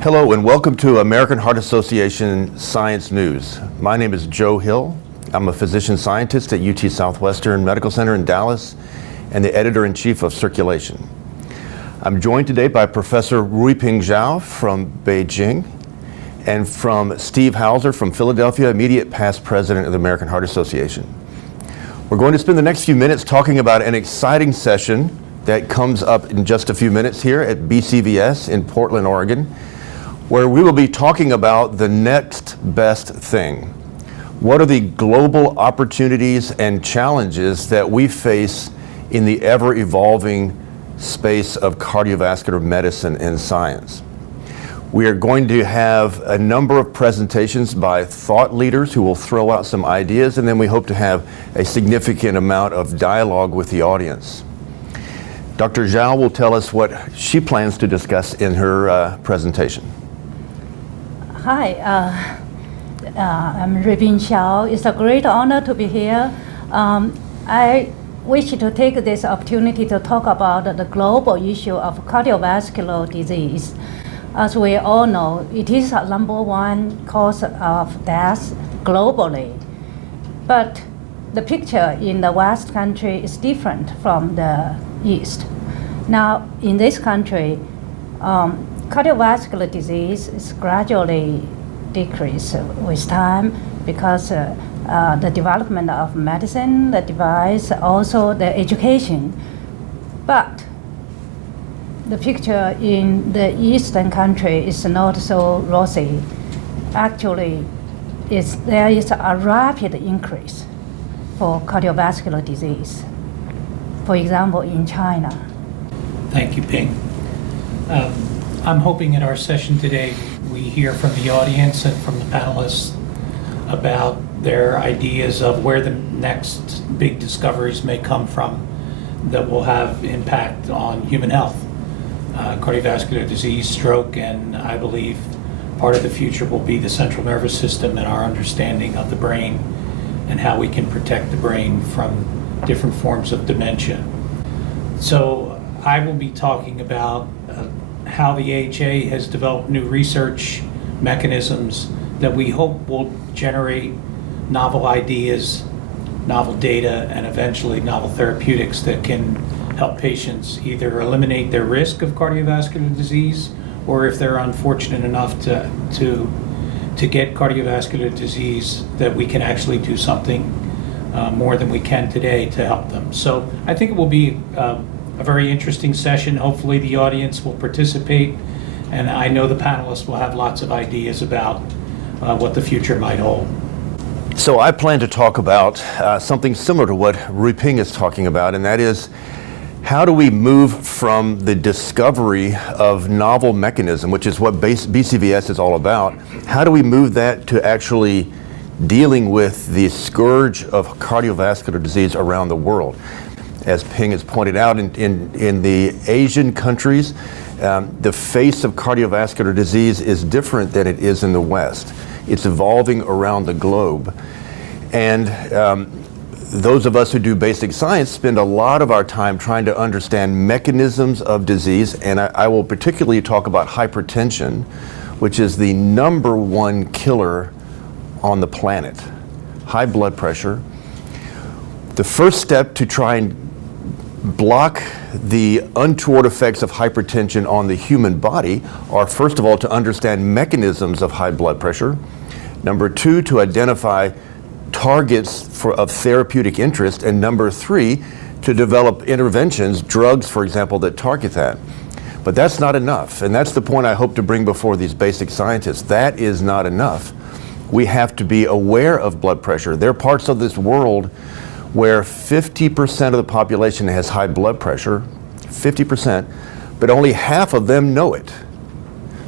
Hello and welcome to American Heart Association Science News. My name is Joe Hill. I'm a physician scientist at UT Southwestern Medical Center in Dallas and the editor-in-chief of Circulation. I'm joined today by Professor Rui-Ping Xiao from Beijing and from Steve Hauser from Philadelphia, immediate past president of the American Heart Association. We're going to spend the next few minutes talking about an exciting session that comes up in just a few minutes here at BCVS in Portland, Oregon, where we will be talking about the next best thing. What are the global opportunities and challenges that we face in the ever-evolving space of cardiovascular medicine and science? We are going to have a number of presentations by thought leaders who will throw out some ideas, and then we hope to have a significant amount of dialogue with the audience. Dr. Xiao will tell us what she plans to discuss in her presentation. Hi, I'm Rui-Ping Xiao. It's a great honor to be here. I wish to take this opportunity to talk about the global issue of cardiovascular disease. As we all know, it is the #1 cause of death globally. But the picture in the West country is different from the East. Now, in this country, cardiovascular disease is gradually decreased with time because the development of medicine, the device, also the education. But the picture in the Eastern country is not so rosy. Actually, there is a rapid increase for cardiovascular disease. For example, in China. Thank you, Ping. I'm hoping in our session today we hear from the audience and from the panelists about their ideas of where the next big discoveries may come from that will have impact on human health, cardiovascular disease, stroke, and I believe part of the future will be the central nervous system and our understanding of the brain and how we can protect the brain from different forms of dementia. So I will be talking about how the AHA has developed new research mechanisms that we hope will generate novel ideas, novel data, and eventually novel therapeutics that can help patients either eliminate their risk of cardiovascular disease, or if they're unfortunate enough to get cardiovascular disease, that we can actually do something more than we can today to help them. So I think it will be a very interesting session. Hopefully the audience will participate, and I know the panelists will have lots of ideas about what the future might hold. So I plan to talk about something similar to what Rui-Ping is talking about, and that is how do we move from the discovery of novel mechanism, which is what BCVS is all about, how do we move that to actually dealing with the scourge of cardiovascular disease around the world? As Ping has pointed out, in the Asian countries, the face of cardiovascular disease is different than it is in the West. It's evolving around the globe. And those of us who do basic science spend a lot of our time trying to understand mechanisms of disease, and I will particularly talk about hypertension, which is the #1 killer on the planet. High blood pressure. The first step to try and block the untoward effects of hypertension on the human body are, first of all, to understand mechanisms of high blood pressure. #2, to identify targets of therapeutic interest. And #3, to develop interventions, drugs, for example, that target that. But that's not enough. And that's the point I hope to bring before these basic scientists. That is not enough. We have to be aware of blood pressure. There are parts of this world where 50% of the population has high blood pressure, 50%, but only half of them know it.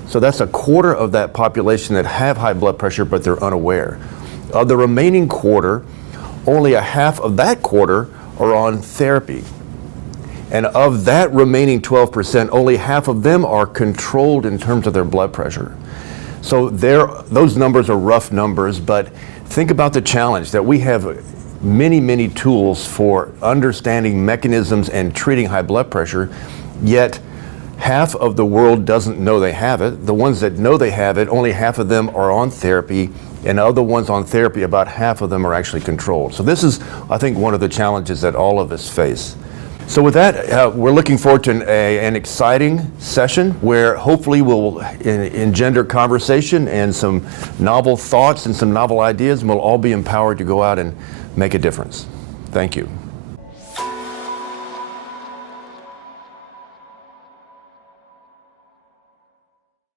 So that's a quarter of that population that have high blood pressure, but they're unaware. Of the remaining quarter, only a half of that quarter are on therapy. And of that remaining 12%, only half of them are controlled in terms of their blood pressure. So those numbers are rough numbers, but think about the challenge that we have many tools for understanding mechanisms and treating high blood pressure, yet half of the world doesn't know they have it. The ones that know they have it, only half of them are on therapy, and of the ones on therapy, about half of them are actually controlled. So this is, I think, one of the challenges that all of us face. So with that, we're looking forward to an exciting session where hopefully we'll engender conversation and some novel thoughts and some novel ideas, and we'll all be empowered to go out and make a difference. Thank you.